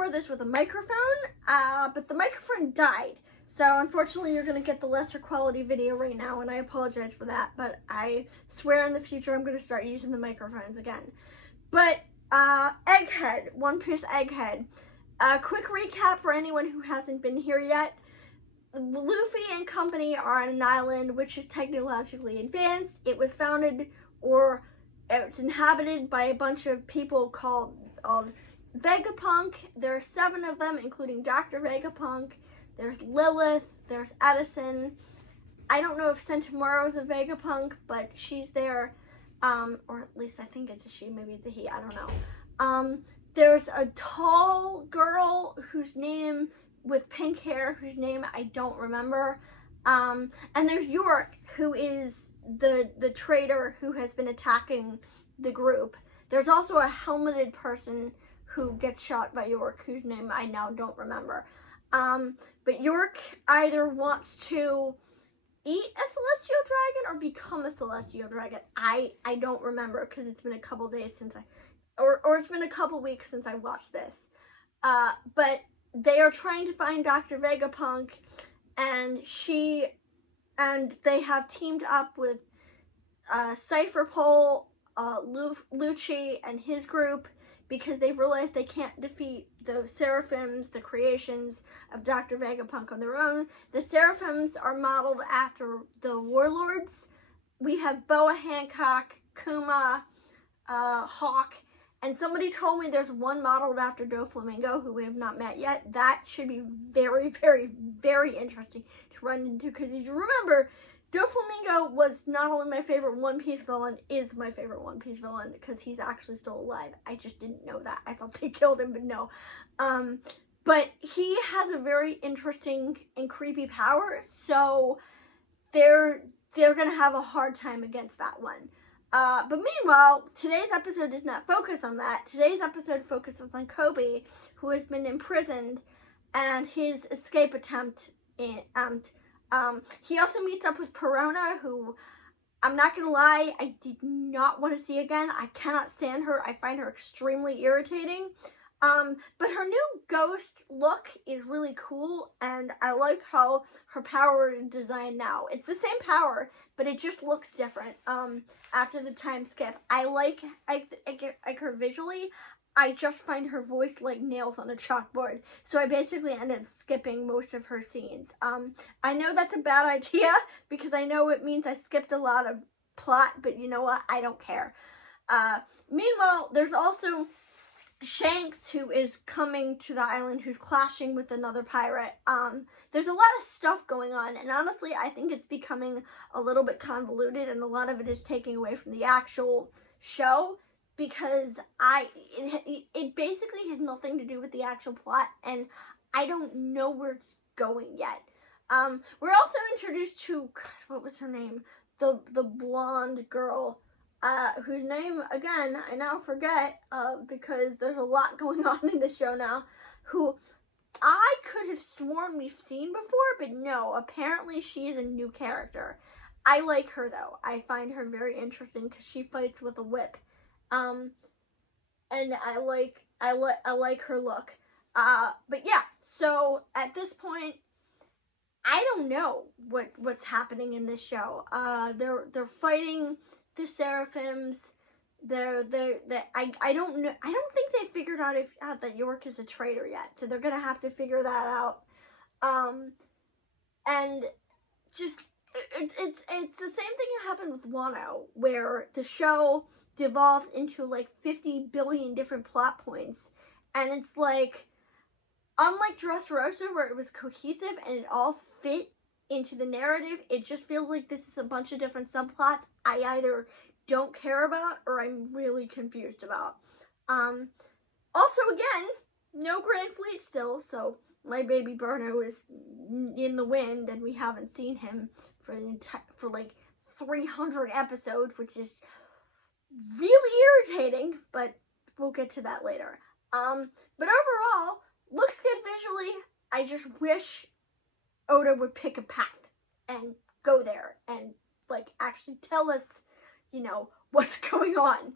record this with a microphone, but the microphone died. So unfortunately you're going to get the lesser quality video right now, and I apologize for that, but I swear in the future I'm going to start using the microphones again. But Egghead, One Piece Egghead. Quick recap for anyone who hasn't been here yet. Luffy and company are on an island which is technologically advanced. It was founded, or it's inhabited by a bunch of people called Vegapunk. There are 7 of them, including Dr. Vegapunk. There's Lilith. There's Edison. I don't know if Centaur's a Vegapunk, but she's there. Or at least I think it's a she. Maybe it's a he. I don't know. There's a tall girl whose name, with pink hair, whose name I don't remember. And there's York, who is the traitor who has been attacking the group. There's also a helmeted person who gets shot by York, whose name I now don't remember. But York either wants to eat a celestial dragon or become a celestial dragon. I don't remember, because it's been a couple days since or it's been a couple weeks since I watched this. But they are trying to find Dr. Vegapunk, and they have teamed up with Cypher Pole, Lucci, and his group, because they've realized they can't defeat the Seraphims, the creations of Dr. Vegapunk, on their own. The Seraphims are modeled after the warlords. We have Boa Hancock, Kuma, Hawk, and somebody told me there's one modeled after Doflamingo, who we have not met yet. That should be very, very, very interesting to run into, because if you remember, Doflamingo was not only my favorite One Piece villain, is my favorite One Piece villain, because he's actually still alive. I just didn't know that. I thought they killed him, but no. But he has a very interesting and creepy power, so they're going to have a hard time against that one. But meanwhile, today's episode does not focus on that. Today's episode focuses on Kobe, who has been imprisoned, and his escape attempt. He also meets up with Perona, who, I'm not gonna lie, I did not want to see again. I cannot stand her. I find her extremely irritating. But her new ghost look is really cool, and I like how her power is designed now. It's the same power, but it just looks different after the time skip. I like her visually. I just find her voice like nails on a chalkboard, so I basically ended up skipping most of her scenes. I know that's a bad idea, because I know it means I skipped a lot of plot, but you know what? I don't care. Meanwhile, there's also Shanks, who is coming to the island, who's clashing with another pirate. There's a lot of stuff going on, and honestly, I think it's becoming a little bit convoluted, and a lot of it is taking away from the actual show, because it basically has nothing to do with the actual plot, and I don't know where it's going yet. We're also introduced to, God, what was her name? The blonde girl. Whose name, again, I now forget, because there's a lot going on in the show now, who I could have sworn we've seen before, but no, apparently she is a new character. I like her, though. I find her very interesting, because she fights with a whip. And I like her look. But yeah, so at this point, I don't know what's happening in this show. They're fighting the Seraphims. I don't know. I don't think they figured out that York is a traitor yet. So they're gonna have to figure that out. And just it's the same thing that happened with Wano, where the show devolved into like 50 billion different plot points, and it's like, unlike Dressrosa, where it was cohesive and it all fit into the narrative, it just feels like this is a bunch of different subplots I either don't care about or I'm really confused about. Also, again, no Grand Fleet still, so my baby Bruno is in the wind, and we haven't seen him for like 300 episodes, which is really irritating, but we'll get to that later. But overall, looks good visually. I just wish Oda would pick a path and go there and like actually tell us, you know, what's going on.